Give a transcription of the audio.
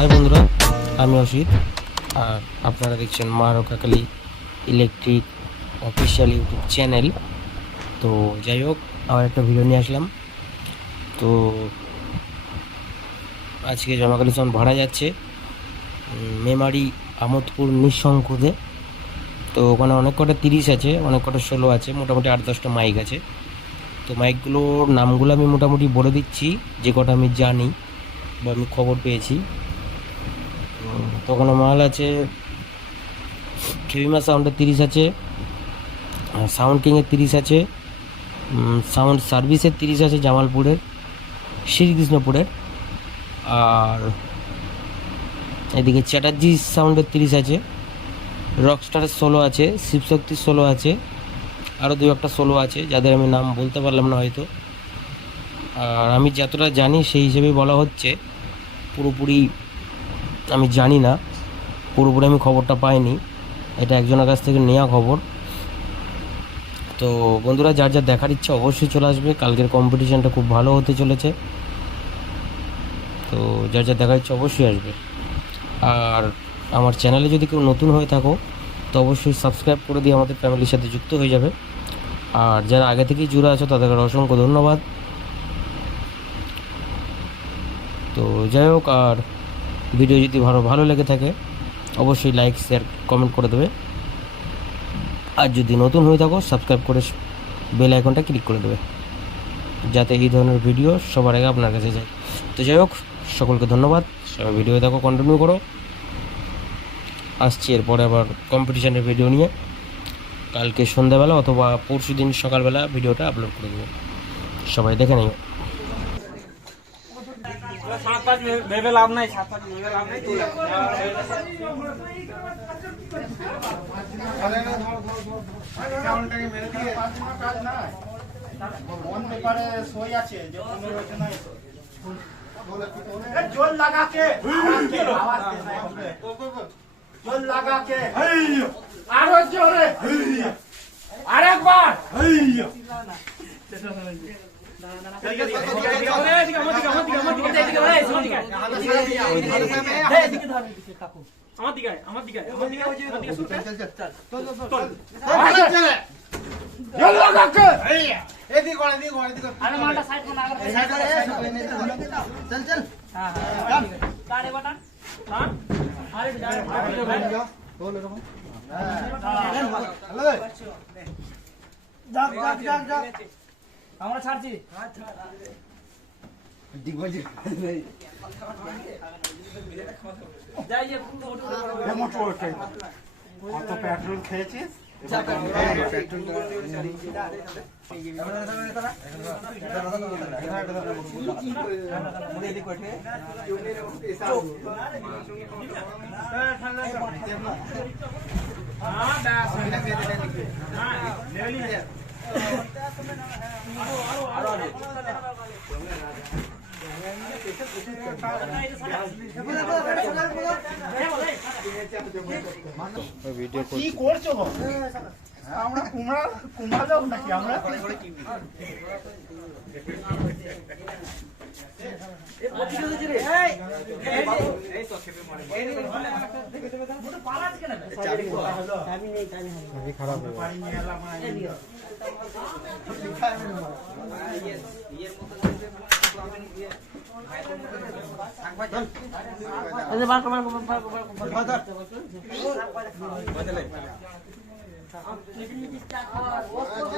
High বন্ধুরা, আমি অসিত আর আপনারা দেখছেন মা Rakshakali electric official YouTube channel. তো যাই হোক, আবার একটা ভিডিও নিয়ে আসলাম। তো আজকে জমাকালী সন ভাড়া যাচ্ছে মেমারি আমোদপুর নিঃসংকোধে। তো ওখানে অনেক কটা 30 আছে, অনেক কটা 16 আছে, মোটামুটি 8-10টা মাইক আছে। তো মাইকগুলোর নামগুলো আমি মোটামুটি বলে দিচ্ছি, যে কটা আমি জানি বা আমি খবর পেয়েছি। তো ওখানে মাল আছে খেবিমা সাউন্ডের 30 আছে, সাউন্ড কিংয়ের 30 আছে, সাউন্ড সার্ভিসের 30 আছে জামালপুরের, শ্রীকৃষ্ণপুরের। আর এদিকে চ্যাটার্জি সাউন্ডের 30 আছে, রকস্টারের 16 আছে, শিবশক্তির 16 আছে, আরও 2-1টা 16 আছে যাদের আমি নাম বলতে পারলাম না হয়তো। আর আমি যতটা জানি সেই হিসেবে বলা হচ্ছে, পুরোপুরি আমি জানি না, পুরোপুরি আমি খবরটা পাইনি, এটা একজনের কাছ থেকে নেওয়া খবর। তো বন্ধুরা, যার যার দেখার ইচ্ছা অবশ্যই চলে আসবে, কালকের কম্পিটিশানটা খুব ভালো হতে চলেছে। তো যার যার দেখার ইচ্ছা অবশ্যই আসবে। আর আমার চ্যানেলে যদি কেউ নতুন হয়ে থাকো তো অবশ্যই সাবস্ক্রাইব করে দিয়ে আমাদের ফ্যামিলির সাথে যুক্ত হয়ে যাবে। আর যারা আগে থেকেই জুড়ে আছো তাদেরকে অসংখ্য ধন্যবাদ। তো যাই হোক, আর ভিডিও যদি ভালো লেগে থাকে অবশ্যই লাইক, শেয়ার, কমেন্ট করে দেবে। আর যদি নতুন হয়ে থাকো সাবস্ক্রাইব করে বেল আইকনটা ক্লিক করে দেবে, যাতে এই ধরনের ভিডিও সবার আগে আপনার কাছে যায়। তো যাই হোক, সকলকে ধন্যবাদ, সবাই ভিডিও দেখো, কন্টিনিউ করো। আসছি এরপরে আবার কম্পিটিশানের ভিডিও নিয়ে, কালকে সন্ধ্যাবেলা অথবা পরশু দিন সকালবেলা ভিডিওটা আপলোড করে দেবো, সবাই দেখে নিও। ভেবে লাভ নাই, জল লাগাকে জল লাগাকে আরো জোরে আরেকবার। আমার দিকে জল লাগাকে এদিকে করে আরে মালটা সাইড করে আগা সাইড করে চল চল হ্যাঁ হ্যাঁ কারে বাটা হ্যাঁ আরে যা বল এরকম হ্যালো যাক আমরা ছাড়ছি দিগবাজি যাই যে মোটর ওঠে কত পেট্রোল খেয়েছিস? কি করছো? আমরা কুমড়া যাও নাকি? আমরা খারাপ